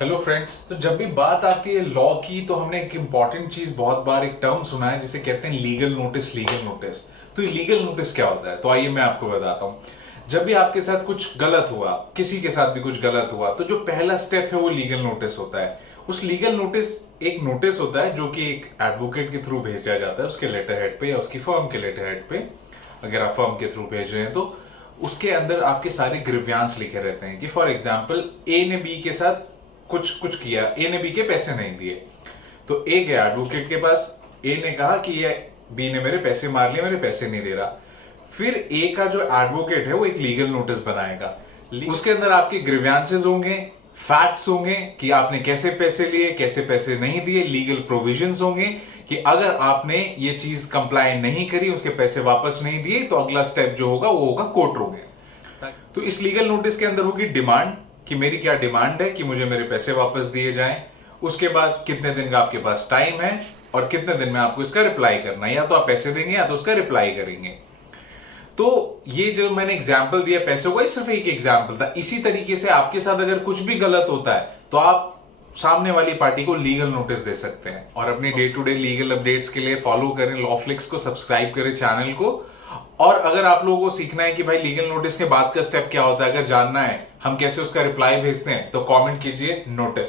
Hello friends. तो जब भी बात आती है लॉ की तो हमने एक इम्पॉर्टेंट चीज बहुत बार एक टर्म सुना है जिसे कहते हैं लीगल नोटिस। लीगल नोटिस, तो ये लीगल नोटिस क्या होता है? तो आइए मैं आपको बताता हूँ। जब भी आपके साथ कुछ गलत हुआ, किसी के साथ भी कुछ गलत हुआ, तो जो पहला स्टेप है वो लीगल नोटिस होता है। उस लीगल नोटिस एक नोटिस होता है जो कि एक एडवोकेट के थ्रू भेजा जाता है, उसके लेटर हेड पे या उसकी फर्म के लेटर हेड पे। अगर आप फर्म के थ्रू भेज रहे हैं तो उसके अंदर आपके सारे ग्रीवियांस लिखे रहते हैं कि फॉर एग्जाम्पल ए ने बी के साथ कुछ कुछ किया, ए ने बी के पैसे नहीं दिए। तो ए गया एडवोकेट के पास, ए ने कहा कि ये बी ने मेरे पैसे मार लिए, मेरे पैसे नहीं दे रहा। फिर ए का जो एडवोकेट है वो एक लीगल नोटिस बनाएगा। उसके अंदर आपके ग्रीवियांसेस होंगे, फैक्ट्स होंगे कि आपने कैसे पैसे लिए, कैसे पैसे नहीं दिए, लीगल प्रोविजंस होंगे कि अगर आपने ये चीज कंप्लाई नहीं करी, उसके पैसे वापस नहीं दिए, तो अगला स्टेप जो होगा वो होगा कोर्ट रूम में। तो इस लीगल नोटिस के अंदर होगी डिमांड कि मेरी क्या डिमांड है कि मुझे मेरे पैसे वापस दिए जाएं। उसके बाद कितने दिन का आपके पास टाइम है और कितने दिन में आपको इसका रिप्लाई करना है। या तो आप पैसे देंगे या तो उसका रिप्लाई करेंगे। तो ये जो मैंने एग्जाम्पल दिया पैसों का, ये सिर्फ एक एग्जाम्पल था। इसी तरीके से आपके साथ अगर कुछ भी गलत होता है तो आप सामने वाली पार्टी को लीगल नोटिस दे सकते हैं। और अपनी day to day legal updates के लिए फॉलो करें लॉफ्लिक्स को, सब्सक्राइब करें चैनल को। और अगर आप लोगों को सीखना है कि भाई लीगल नोटिस के बाद का स्टेप क्या होता है, अगर जानना है हम कैसे उसका रिप्लाई भेजते हैं, तो कमेंट कीजिए नोटिस।